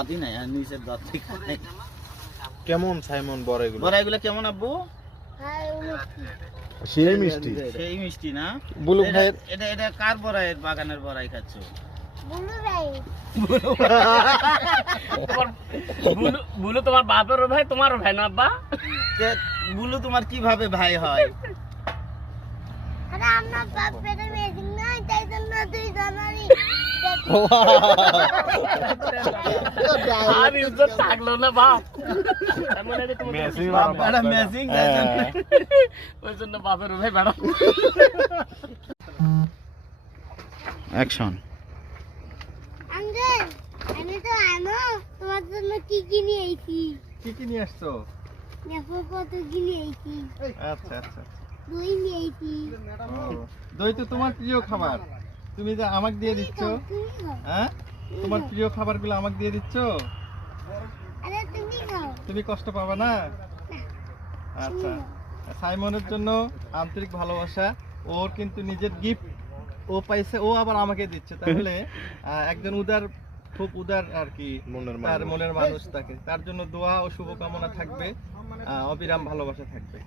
আদি নাই আর নিচের দাঁত ঠিক নাই। কেমন সাইমন বড়াইগুলো? বড়াইগুলো কেমন আব্বু? সেই মিষ্টি। সেই মিষ্টি না? বুলুক ভাইয়ের এটা এটা কার বড়াইয়ের বাগানের বড়াই খাচ্ছো? বুলু তোমার বাপের ভাই, তোমারও ভাই না আব্বা? বুলু তোমার কিভাবে ভাই হয়? আরে আমার বাপ বেটা মেজিং নাই, তাই জন্য তুই জানারি। আর ইজ্জত থাকলো না বাপ। এমন হলে তোমাকে মেসিং এটা ম্যাচিং ওই জন্য বাপের ভাই বেড়া। অ্যাকশন। আঙ্কেল, আমি তো আনো তোমার জন্য কি কিনে আইছি। কি নিয়ে আসছো? দেখো কত কিনে আইছি। আচ্ছা আচ্ছা। দই নিয়ে আইছি। দই তো তোমার প্রিয় খাবার, তুমি যে আমাকে দিয়ে দিচ্ছ। তুমি খাও। হ্যাঁ, তোমার প্রিয় খাবারগুলো আমাকে দিয়ে দিচ্ছ। আরে তুমি খাও। তুমি কষ্ট পাবে না। আচ্ছা, সাইমনের জন্য আন্তরিক ভালোবাসা। ওর কিন্তু নিজের গিফট ও পাইছে, ও আবার আমাকে দিচ্ছে। তাহলে একজন উদার, খুব উদার আর কি তার মনের মানুষ থাকে। তার জন্য দোয়া ও শুভকামনা থাকবে, অবিরাম ভালোবাসা থাকবে।